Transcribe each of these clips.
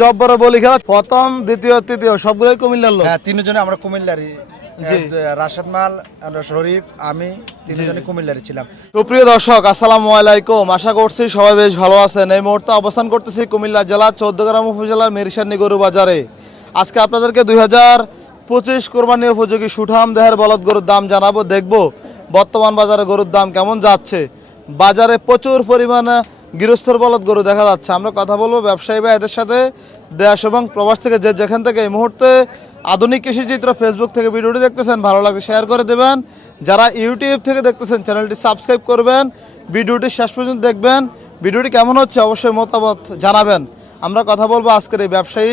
জব্বরে বলি খেলা প্রথম দ্বিতীয় তৃতীয় সবগুলোই কুমিল্লার লোক। হ্যাঁ তিনজনে আমরা কুমিল্লারই। জি। রাশেদ মাল শরীফ আমি তিনজনে কুমিল্লারই ছিলাম। সুপ্রিয় দর্শক আসসালামু আলাইকুম। আশা করছি সবাই বেশ ভালো আছেন। এই মুহূর্তে অবস্থান করতেছি কুমিল্লা জেলার চৌদ্দগ্রাম উপজেলার মিরসানি গরু বাজারে। আজকে আপনাদেরকে দুই হাজার পঁচিশ কোরবানির উপযোগী সুঠাম দেহের বলদ গরুর দাম জানাব দেখব বর্তমান বাজারে গরুর দাম কেমন যাচ্ছে। বাজারে প্রচুর পরিমাণে গৃহস্থর বলদ গরু দেখা যাচ্ছে। আমরা কথা বলব ব্যবসায়ী বা এদের সাথে দেশ এবং প্রবাস থেকে যে যেখান থেকে এই মুহূর্তে আধুনিক কৃষি চিত্র ফেসবুক থেকে ভিডিওটি দেখতেছেন ভালো লাগলে শেয়ার করে দেবেন। যারা ইউটিউব থেকে দেখতেছেন চ্যানেলটি সাবস্ক্রাইব করবেন। ভিডিওটি শেষ পর্যন্ত দেখবেন। ভিডিওটি কেমন হচ্ছে অবশ্যই মতামত জানাবেন। আমরা কথা বলব আজকের এই ব্যবসায়ী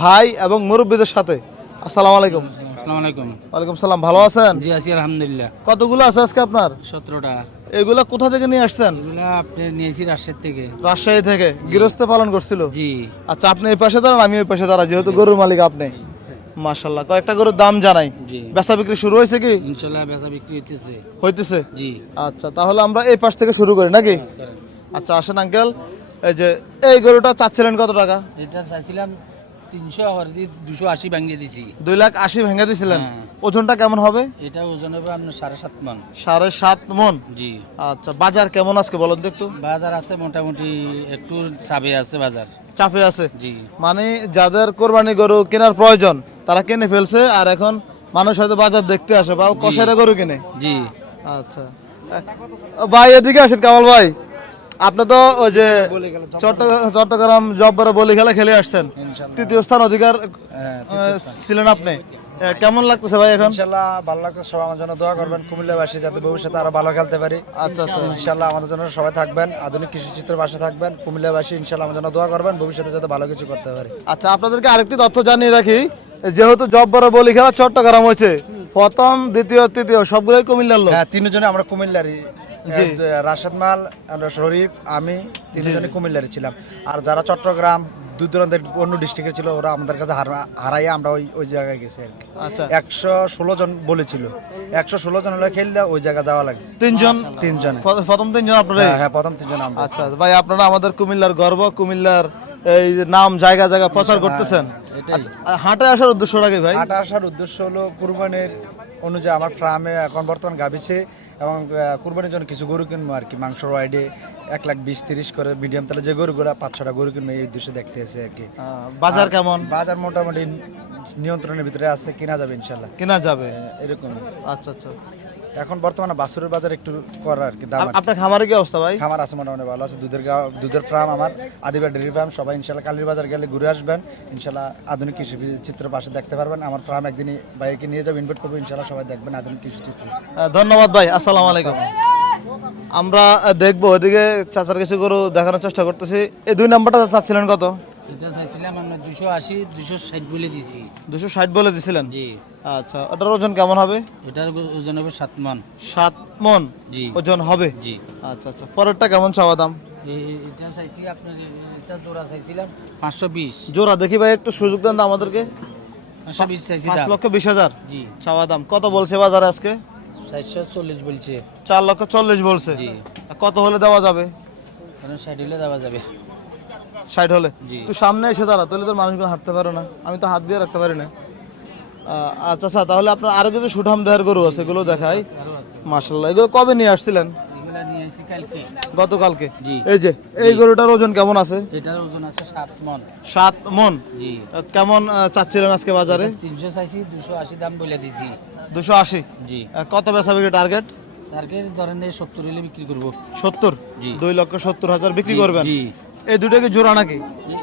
ভাই এবং মুরব্বীদের সাথে। আসসালামু আলাইকুম। আসসালামু আলাইকুম। ওয়ালাইকুম সালাম ভালো আছেন? জি আছি আলহামদুলিল্লাহ। কতগুলো আছে আজকে আপনার? সতেরোটা। এগুলা কোথা থেকে নিয়ে আসছেন? এগুলো আপনি নিয়েছি রাজশাহী থেকে। রাজশাহী থেকে। গৃহস্থ পালন করছিল? জি। আচ্ছা আপনি এই পাশে দাঁড়ান আমি ওই পাশে দাঁড়া যেহেতু গরুর মালিক আপনি। মাশাল্লাহ কয়েকটা গরুর দাম জানাই। বেচা বিক্রি শুরু হয়েছে কি? ইনশাল্লাহ বেচা বিক্রি হইতেছে। হইতেছে? জি। আচ্ছা তাহলে আমরা এই পাশ থেকে শুরু করি নাকি? আচ্ছা আসেন আঙ্কেল। এই যে এই গরুটা চাচ্ছিলেন কত টাকা? এটা চাইছিলাম তিনশো আর দুশো আশি ভাঙিয়ে দিছি। দুই লাখ আশি ভেঙে দিছিলেন। হ্যাঁ। ওজনটা কেমন হবে? এটা ওজন হবে আপনার সাড়ে সাত মান। সাড়ে সাত মন? জি। আচ্ছা বাজার কেমন আজকে বলুন তো একটু? বাজার আছে মোটামুটি একটু চাপে আছে বাজার। চাপে আছে? জি। মানে যাদের কোরবানি গরু কেনার প্রয়োজন তারা কিনে ফেলছে আর এখন মানুষ হয়তো বাজার দেখতে আসে বা কষাইরা গরু কিনে। জি। আচ্ছা। ভাই এদিকে আসেন কামাল ভাই। আপনি তো ওই যে চট্টগ্রাম জব্বরে বলি খেলা খেলে আসছেন। তৃতীয় স্থান অধিকার হ্যাঁ, ছিলেন আপনি। কেমন লাগতেছে ভাই এখন? ইনশাল্লাহ ভালো লাগছে সবাই আমার জন্য দোয়া করবেন। কুমিল্লাবাসী যাতে ভবিষ্যতে আরও ভালো খেলতে পারি। আচ্ছা আচ্ছা। ইনশাল্লাহ আমাদের জন্য সবাই থাকবেন। আধুনিক কৃষি চিত্রের পাশে থাকবেন। কুমিল্লাবাসী ইনশাল্লাহ আমার জন্য দোয়া করবেন ভবিষ্যতে যাতে ভালো কিছু করতে পারি। আচ্ছা আপনাদেরকে আরেকটি তথ্য জানিয়ে রাখি। যেহেতু জব্বরে বলি খেলা চট্টগ্রাম হয়েছে প্রথম দ্বিতীয় তৃতীয় সবগুলোই কুমিল্লার লোক। হ্যাঁ তিনজনে আমরা কুমিল্লারই। রাশেদ মাল শরীফ আমি তিনজনে কুমিল্লারই ছিলাম। আর যারা চট্টগ্রাম দূর দূরান্তের অন্য ডিস্ট্রিক্টে ছিল ওরা আমাদের কাছে হারা- হারাইয়া আমরা ওই ওই জায়গায় গেছি আর কি। আচ্ছা। একশো ষোলো জন বলেছিল। একশো ষোলো জন হলে খেললে ওই জায়গা যাওয়া লাগছে। তিনজন? তিনজন। প্র- প্রথম তিনজন আপনারা? হ্যাঁ হ্যাঁ প্রথম তিনজন আমরা। আচ্ছা ভাই আপনারা আমাদের কুমিল্লার গর্ব কুমিল্লার এই নাম জায়গা জায়গা প্রচার করতেছেন। আচ্ছা, আর হাটে আসার উদ্দেশ্যটা কি ভাই? হাট আসার উদ্দেশ্য হলো কুরবানির অনুযায়ী আমার ফার্মে এখন বর্তমান গাভিছে এবং কুরবানির জন্য কিছু গরু কিনবো আর কি মাংস ওয়াইডে এক লাখ বিশ তিরিশ করে মিডিয়াম তাহলে যে গরুগুলো পাঁচ ছটা গরু কিনবো এই উদ্দেশ্যে দেখতে এসে আর কি। বাজার কেমন? বাজার মোটামুটি নিয়ন্ত্রণের ভিতরে আছে কেনা যাবে ইনশাল্লাহ। কেনা যাবে? এরকম আচ্ছা আচ্ছা। এখন বর্তমানে বাছুরের বাজার একটু করা আর কি দাম আপনার খামারে কি অবস্থা ভাই? খামার আছে মোটামুটি ভালো আছে দুধের দুধের ফার্ম আমার আদিবা ডেয়ারি ফার্ম সবাই ইনশাল্লাহ কালীর বাজার গেলে ঘুরে আসবেন। ইনশাল্লাহ আধুনিক কৃষি চিত্র পাশে দেখতে পারবেন আমার ফার্ম একদিনই বাইকে নিয়ে যাব ইনভাইট করব ইনশাল্লাহ সবাই দেখবেন আধুনিক কৃষি চিত্র। ধন্যবাদ ভাই আসসালামু আলাইকুম। আমরা দেখব ওদিকে চাচার কিছু গরু দেখানোর চেষ্টা করতেছি। এই দুই নাম্বারটা চাচ্ছিলেন কত? এটা চাইছিলাম আমরা দুশো আশি দুশো ষাট বলে দিছি। দুশো ষাট বলে দিছিলেন? জি। আচ্ছা ওটার ওজন কেমন হবে? এটার ওজন হবে সাত মান। সাত মন জি। ওজন হবে? জি। আচ্ছা আচ্ছা পরেরটা কেমন চাওয়া দাম? এটা চাইছি আপনার এটা জোড়া চাইছিলাম পাঁচশো বিশ। জোড়া দেখি ভাই একটু সুযোগ দেন তো আমাদেরকে। পাঁচশো বিশ চাইছি পাঁচ লক্ষ বিশ হাজার? জি। চাওয়া দাম কত বলছে বাজার আজকে? চারশো চল্লিশ বলছে। চার লক্ষ চল্লিশ বলছে। জি। কত হলে দেওয়া যাবে? ষাট হলে যাওয়া যাবে। ষাট হলে। তুই সামনে এসে দাঁড়া তাহলে তোর মানুষগুলো হাঁটতে পারে না। আমি তো হাত দিয়ে রাখতে পারি না। আচ্ছা আচ্ছা তাহলে আপনার আরও কিছু সুঠাম দেহের গরু আছে এগুলো দেখাই। মাসাল্লাহ এগুলো কবে নিয়ে আসছিলেন? গতকালকে? এই যে এই গরুটার ওজন কেমন আছে? এটার ওজন আছে সাত মন। সাত মন? কেমন চাচ্ছিলেন আজকে বাজারে? তিনশো চাইছি দুশো আশি দাম বলে দিছি। দুশো আশি? জি। কত বেচা বিক্রি টার্গেট টার্গেট ধরেন সত্তর হলে বিক্রি করব। সত্তর? জি। দুই লক্ষ সত্তর হাজার বিক্রি করবেন? জি। এই দুটো কি জোড়া নাকি?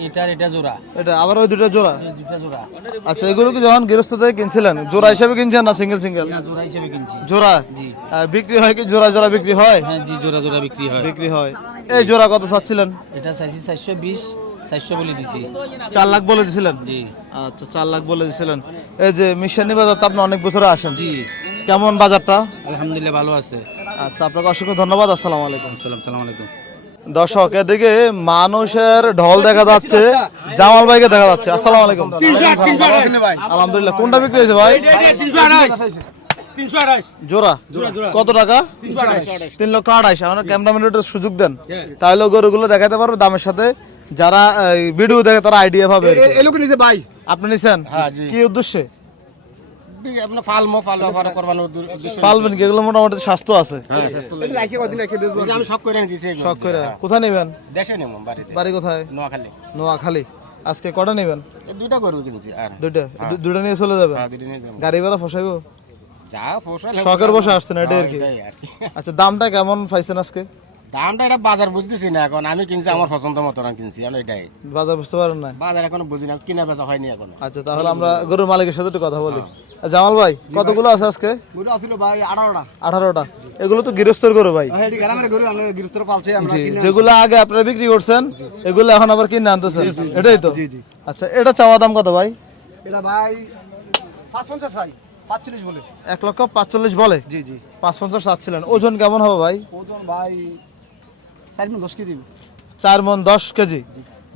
এটার এটা জোড়া। এটা আবার ওই দুটো জোড়া? দুটা জোড়া। আচ্ছা এগুলো কি যখন গৃহস্থ থেকে কিনছিলেন? জোড়া হিসেবে কিনছেন না সিঙ্গেল সিঙ্গেল জোড়া হিসেবে কিনছি। জোড়া? জি। বিক্রি হয় কি জোড়া জোড়া বিক্রি হয়? হ্যাঁ জি জোড়া জোড়া বিক্রি হয়। বিক্রি হয়। এই জোড়া কত চাচ্ছিলেন? এটা চাইছি চারশো বিশ চারশো বলে দিছি। চার লাখ বলে দিছিলেন? জি। আচ্ছা চার লাখ বলে দিছিলেন। এই যে মিশানি বাজার তো আপনি অনেক বছরে আসেন। জি। কেমন বাজারটা? আলহামদুলিল্লাহ ভালো আছে। আচ্ছা আপনাকে অসংখ্য ধন্যবাদ আসসালামু আলাইকুম। সালাম সালাম আলাইকুম। দর্শক এদিকে মানুষের ঢল দেখা যাচ্ছে। জামাল ভাইকে দেখা যাচ্ছে। আসসালামু আলাইকুম। আলহামদুলিল্লাহ। কোনটা বিক্রি হয়েছে ভাই? জোড়া? কত টাকা? তিন লক্ষ আড়াইশ আমরা ক্যামেরাম্যানের সুযোগ দেন। তাহলে গরুগুলো দেখাতে পারব দামের সাথে। যারা ভিডিও দেখে তারা আইডিয়া পাবে ভাই। আপনি নিছেন? হ্যাঁ, কি উদ্দেশ্যে? আপনার ফালমো ফালমো ফালমো করবানোর উদ্দেশ্য কি? এগুলো মোটামুটি স্বাস্থ্য আছে। হ্যাঁ স্বাস্থ্য লাগে। রাখে কদিন রাখে আমি সব করে দিছি শখ করে? কোথায় নেবেন? দেশে নেব বাড়িতে। বাড়ি কোথায়? নোয়াখালী। নোয়াখালী। আজকে কটা নেবেন? দুইটা গরু কিনছি আর। দুইটা? দুইটা নিয়ে চলে যাবেন হ্যাঁ দুইটা নিয়ে যাব। গাড়ি ভাড়া ফসাইবো? যা শখের বসে আসছেন আর কি। আচ্ছা দামটা কেমন পাইছেন আজকে? দামটা এটা বাজার বুঝতেছি না এখন। আমি কিনছি আমার পছন্দ মতো না কিনছি আমি এটাই। বাজার বুঝতে পারেন না বাজার এখনও বুঝি না কিনা বেচা হয়নি এখনও। আচ্ছা তাহলে আমরা গরুর মালিকের সাথে একটু কথা বলি। জামাল ভাই কতগুলো আছে আজকে? গরু আসলো ভাই আঠারোটা। আঠারোটা। এগুলো তো গৃহস্থর গরু ভাই। এটি গ্রামের গরু আমরা গৃহস্থর পালছে আমরা যেগুলো আগে আপনারা বিক্রি করছেন এগুলো এখন আবার কিনে আনতেছেন। এটাই তো? আচ্ছা এটা চাওয়া দাম কত ভাই? এটা ভাই পাঁচ পঞ্চাশ চাই পাঁচচল্লিশ বলে। এক লক্ষ পাঁচচল্লিশ বলে? জি জি। পাঁচ পঞ্চাশ চাচ্ছিলেন ওজন কেমন হবে ভাই? ওজন ভাই চার মিনিট দশ কেজি চার মন দশ কেজি?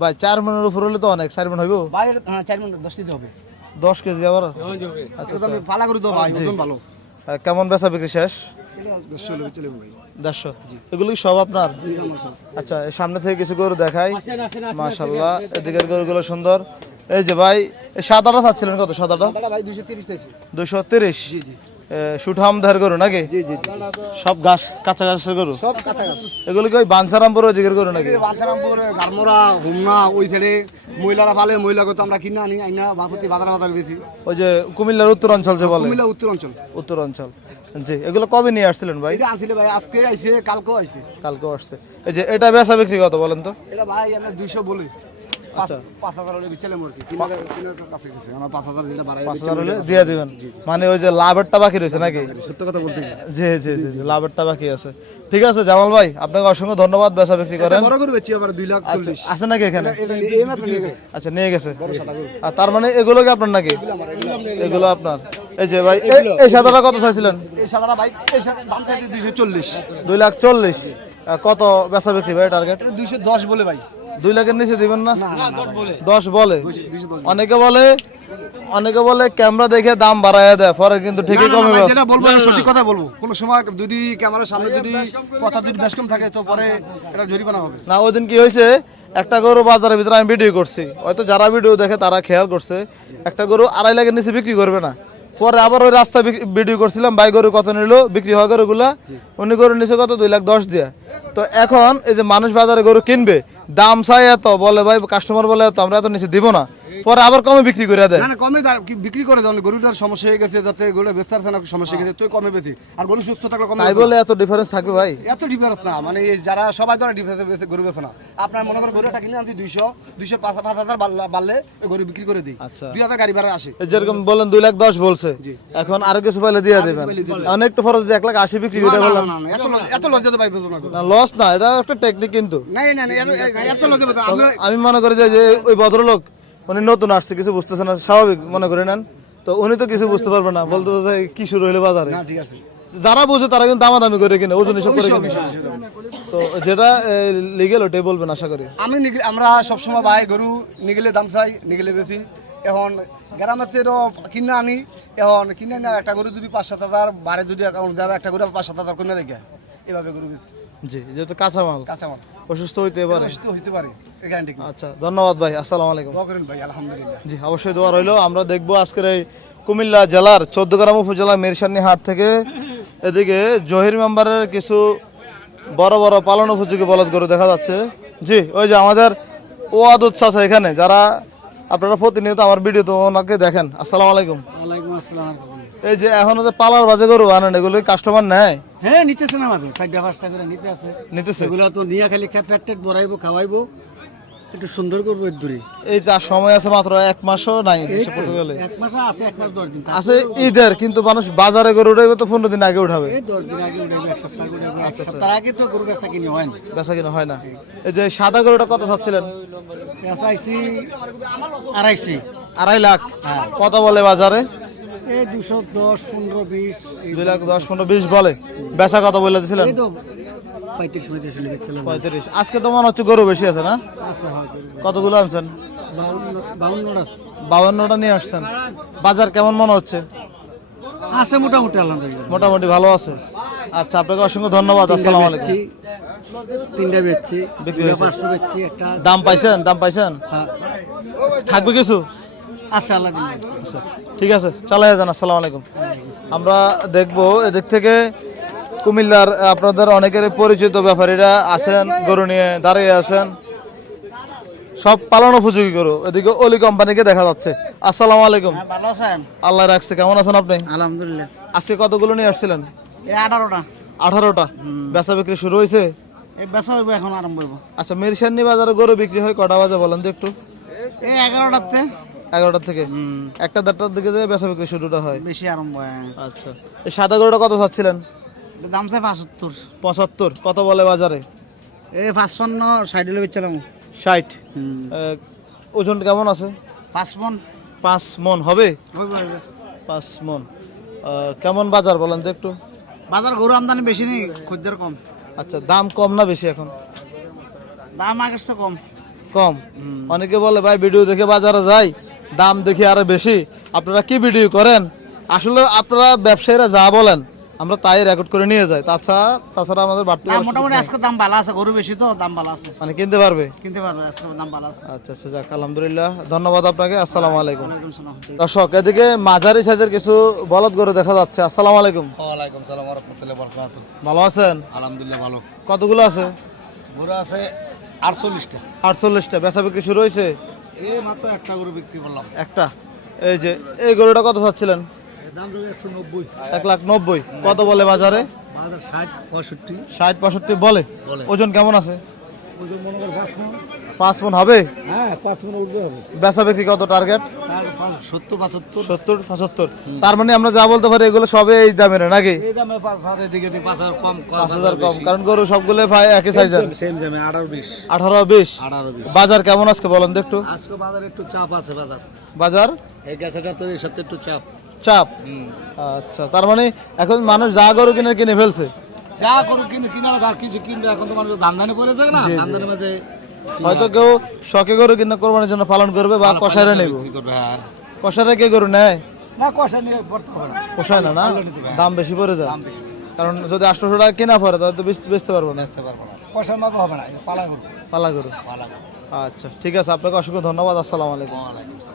ভাই চার মনের উপর হলে তো অনেক চার মন হইব? ভাই হ্যাঁ চার মিনিট দশ কেজি হবে। দশ কেজি আবার? এটা তো আমি পালা করি তো ভাই ভালো। কেমন বেচা বিক্রি শেষ? দেড়শো এগুলো কি সব আপনার? আচ্ছা সামনে থেকে কিছু গরু দেখাই। মাশাল্লাহ এদিকের গরুগুলো সুন্দর। এই যে ভাই সাদাটা চাচ্ছিলেন কত সাদাটা? দুইশো তিরিশ দুইশো তিরিশ। ধার গরু নাকি? জি জি জি সব ঘাস কাঁচা ঘাসের গরু? সব কাছাকাছি এগুলো কি ওই বাঞ্ছারামপুর ওইদিকের গরু নাকি? বাঞ্ছারামপুর গারমোড়া হুমনা ওই সাইডে মহিলারা পালে মহিলা তো আমরা কিনে আনি আইনা বাপুতি বাজার বাজার বেশি। ওই যে কুমিল্লার উত্তরাঞ্চল যে বলে? কুমিল্লা উত্তর অঞ্চল। উত্তরাঞ্চল জি এগুলো কবে নিয়ে আসছিলেন ভাই? এটা ভাই আজকে আইছে কালকেও আইছে। কালকে আসছে। এই যে এটা বেচা বিক্রি কত বলেন তো? এটা ভাই আমরা দুইশো বলি। আচ্ছা। মানে ওই যে লাভেরটা বাকি রয়েছে নাকি? সত্য কথা বলতে জি জি জি লাভেরটা বাকি আছে। ঠিক আছে জামাল ভাই আপনাকে অসংখ্য ধন্যবাদ বেচা বিক্রি করেন। বড় করে বেচি আবার দুই লাখ আচ্ছা আছে নাকি এখানে? আচ্ছা নিয়ে গেছে। আর তার মানে এগুলো কি আপনার নাকি? এগুলো আপনার। এই যে ভাই এই সাদাটা কত চাইছিলেন? এই সাদারা ভাই এই দাম চাইছে দুইশো চল্লিশ। দুই লাখ চল্লিশ। আহ, কত বেচা বিক্রি ভাই টার্গেট এটা দুইশো দশ বলে ভাই। দুই লাখের নিচে দিবেন না? দশ বলে। অনেকে বলে অনেকে বলে ক্যামেরা দেখে দাম বাড়ায় দেয় পরে কিন্তু ঠিকই কমে যেটা বলব আমি সঠিক কথা বলব। কোনো সময় যদি ক্যামেরার সামনে যদি কথা যদি বেশ কম থাকে তো পরে এটা জরিমানা হবে। না ওই দিন কি হয়েছে? একটা গরু বাজারের ভিতরে আমি ভিডিও করছি। হয়তো যারা ভিডিও দেখে তারা খেয়াল করছে একটা গরু আড়াই লাখের নিচে বিক্রি করবে না। পরে আবার ওই রাস্তা ভিডিও করছিলাম বাই গরু কত নিল বিক্রি হওয়া গরুগুলা। উনি গরু নিচে কত? দুই লাখ দশ দিয়ে। তো এখন এই যে মানুষ বাজারে গরু কিনবে দাম চাই এত বলে ভাই কাস্টমার বলে এত আমরা এত নিচে দিব না। পরে আবার কমে বিক্রি করে দেয়। না কমে বিক্রি করে দেন গরুটার সমস্যা হয়ে গেছে যাতে গরুটা বেচার সমস্যা হয়ে গেছে তুই কমে বেশি। আর গরু সুস্থ থাকলে কমে তাই বলে এত ডিফারেন্স থাকবে ভাই? এত ডিফারেন্স না মানে যারা সবাই ধরে ডিফারেন্স বেছে গরু বেছে না। আপনার মনে করেন গরুটা কিনে আনছি দুইশো দুইশো পাঁচ পাঁচ হাজার বাড়লে- গরু বিক্রি করে দিই। আচ্ছা। দুই হাজার গাড়ি ভাড়া আসে। যেরকম বলেন দুই লাখ দশ বলছে এখন আরও কিছু পাইলে দিয়ে দেবেন। অনেক একটু ফরজ এক লাখ আশি বিক্রি করে বললাম। এত লজ- এত লজ্জা তো পাইবে না লস না এটা একটা টেকনিক কিন্তু। না না এত- লজ্জা আমি মনে করি যে ওই ভদ্রলোক উনি নতুন আসছে কিছু বুঝতেছে না স্বাভাবিক মনে করে নেন। তো উনি তো কিছু বুঝতে পারবে না বলতে কি শুরু হইল বাজারে। ঠিক আছে। যারা বুঝে তারা কিন্তু দামাদামি করে কিনে ওজন হিসাব করে কিনে। তো যেটা লিগেল ওটাই বলবেন আশা করি। আমি আমরা সবসময় ভাই গরু নিগেলে দাম চাই নিগেলে বেশি। এখন গ্রামেতে কিনে আনি এখন কিনে না একটা গরু যদি পাঁচ সাত হাজার বারে যদি দেওয়া একটা গরু পাঁচ সাত হাজার কমে দেখে এভাবে গরু বেশি জি যেহেতু কাঁচামাল। কাঁচামাল। অসুস্থ হইতে পারে। অসুস্থ হইতে পারে গ্যারান্টি আচ্ছা ধন্যবাদ ভাই আসসালামু আলাইকুম। দোয়া করেন ভাই আলহামদুলিল্লাহ। জি অবশ্যই দোয়া রইল। আমরা দেখব আজকের এই কুমিল্লা জেলার চোদ্দগ্রাম উপজেলা মিরসানি হাট থেকে এদিকে জহির মেম্বারের কিছু বড় বড় পালন উপযোগী বলদ গরু দেখা যাচ্ছে। জি ওই যে আমাদের ওয়াদ উচ্ছ্বাস এখানে যারা আপনারা প্রতিনিয়ত আমার ভিডিও তো ওনাকে দেখেন। আসসালামু আলাইকুম। ওয়ালাইকুম আসসালাম এই যে এখন যে পালার বাজে গরু আনেন এগুলো কাস্টমার নেয়? হ্যাঁ নিতেছে না আমাদের। চারটা পাঁচটা করে নিতে আছে। নিতেছে? এগুলো তো নিয়ে খালি খেয়ে পেট টেট বড়াইবো খাওয়াইবো। একটু সুন্দর করব এর দূরে এই যা সময় আছে মাত্র এক মাসও নাই গেলে এক মাস আছে এক মাস দশ দিন আছে ঈদের কিন্তু মানুষ বাজারে গরু উঠাইবে তো পনেরো দিন আগে উঠাবে। দশ দিন আগে উঠাইবো এক সপ্তাহ আগে উঠাইবো এক সপ্তাহ আগে তো গরু বেচা কিনে হয় না। বেচা কিনা হয় না। এই যে সাদা গরুটা কত চাচ্ছিলেন? বেচা আইসি আড়াইশি। আড়াই লাখ। কত বলে বাজারে? এই দুশো দশ পনেরো বিশ। দুই লাখ দশ পনেরো বিশ বলে। বেচা কত বলে তো পঁয়ত্রিশ পঁয়ত্রিশ দেখছিলাম পঁয়ত্রিশ। আজকে তো মনে হচ্ছে গরু বেশি আছে না? আচ্ছা হয়। কতগুলো আনছেন? বাউন্ন বাউন্ন বাউন্নটা নিয়ে আসছেন। বাজার কেমন মনে হচ্ছে? আছে মোটামুটি আলহামদুলিল্লাহ। মোটামুটি ভালো আছে। আচ্ছা আপনাকে অসংখ্য ধন্যবাদ। আসসালামু আলাইকুম। তিনটা বেচছি। পাঁচশো বেচছি একটা দাম পাইছেন? দাম পাইছেন? হ্যাঁ। থাকবে কিছু? আচ্ছা আল্লাহ ঠিক আছে। চালাই যান। আসসালামু আলাইকুম। আমরা দেখব এদিক থেকে কুমিল্লার আপনাদের অনেকের পরিচিত ব্যাপারীরা আছেন গরু নিয়ে দাঁড়িয়ে আছেন। সব পালন উপযোগী গরু। এদিকে অলি কোম্পানিকে দেখা যাচ্ছে। আসসালামু আলাইকুম। ভালো আছেন? আল্লাহ রাখছে। কেমন আছেন আপনি? আলহামদুলিল্লাহ। আজকে কতগুলো নিয়ে আসছিলেন? আঠারোটা। আঠারোটা। বেচা বিক্রি শুরু হয়েছে? বেচা হইব এখন আরম্ভ হইব। আচ্ছা মিরসান্নি বাজারে গরু বিক্রি হয় কটা বাজে বলেন তো একটু? এই এগারোটাতে এগারোটার থেকে? একটা দেড়টার দিকে যে বেচা বিক্রি শুরুটা হয়। বেশি আরম্ভ হয়। আচ্ছা। এই সাদা গরুটা কত চাচ্ছিলেন? দাম চাই পাঁচাত্তর। পঁচাত্তর কত বলে বাজারে? এই পাঁচপান্ন ষাট হলে বেচলাম ষাট। ওজন কেমন আছে? পাঁচ মন। হবে? হইব হইব পাঁচ মন। কেমন বাজার বলেন তো একটু? বাজার গরু আমদানি বেশি নেই খদ্দের কম। আচ্ছা দাম কম না বেশি এখন? দাম আগের চেয়ে কম। কম? অনেকে বলে ভাই ভিডিও দেখে বাজারে যাই দাম দেখি আরও বেশি। আপনারা কি ভিডিও করেন? আসলে আপনারা ব্যবসায়ীরা যা বলেন আমরা তাই রেকর্ড করে নিয়ে যাই। তাছাড়া তাছাড়া আমাদের বাড়তি সুযোগ মোটামুটি আজকে দাম ভালো আছে গরু বেশি তো দাম ভালো আছে। মানে কিনতে পারবে? কিনতে পারবে আজকে দাম ভালো আছে। আচ্ছা আচ্ছা যাক আলহামদুলিল্লাহ। ধন্যবাদ আপনাকে আসসালামু আলাইকুম। দর্শক এদিকে মাঝারি সাইজের কিছু বলদ গরু দেখা যাচ্ছে। আসসালামু আলাইকুম। ওয়ালাইকুম সালাম রহমতুল্লাহ বরকাত ভালো আছেন? আলহামদুলিল্লাহ ভালো। কতগুলো আছে? গরু আছে আটচল্লিশটা। আটচল্লিশটা। বেচা বিক্রি শুরু হয়েছে? এই মাত্র একটা গরু বিক্রি করলাম। একটা। এই যে এই গরুটা কত চাচ্ছিলেন? এক লাখ নব্বই। কত বলে বাজারে? বাজার ষাট পঁয়ষট্টি। ষাট পঁয়ষট্টি বলে। ওজন কেমন আছে? পাঁচ মন। মন হবে? হ্যাঁ মন হবে। বেচা বিক্রি কত টার্গেট সত্তর পঁচাত্তর। তার মানে আমরা যা বলতে পারি এগুলো সবে এই দামের নাকি? এই দামে পাঁচ হাজার কম কারণ গরু সবগুলো একই দামে আঠারো বিশ। বাজার কেমন আজকে বলেন তো একটু? আজকে বাজার একটু চাপ আছে বাজার। বাজার? এই গ্যাসের তো এই সপ্তাহে একটু চাপ। চাপ। আচ্ছা তার মানে এখন মানুষ যা গরু কিনে কিনে ফেলছে। যা করু কিনে কিনে আর কিছু কিনবে এখন তো মানুষ ধান্দানি পড়ে যায় না ধান্দানির মধ্যে হয়তো কেউ শখে গরু কিনে কোরবানির জন্য পালন করবে বা কষাইরা নেব। হ্যাঁ। কষাইরা কে গরু নেয়? না কষা নিয়ে পড়তে হবে না। পোষায় না না? দাম বেশি পড়ে যায়। কারণ যদি আটশোশো টাকা কেনা পড়ে তাহলে তো বেচতে বেচতে পারব না। বেচতে পারব না। কষার মাপে হবে না পালা করব পালা গরু। পালা করব আচ্ছা ঠিক আছে আপনাকে অসংখ্য ধন্যবাদ আসসালামু আলাইকুম। আসসালাম।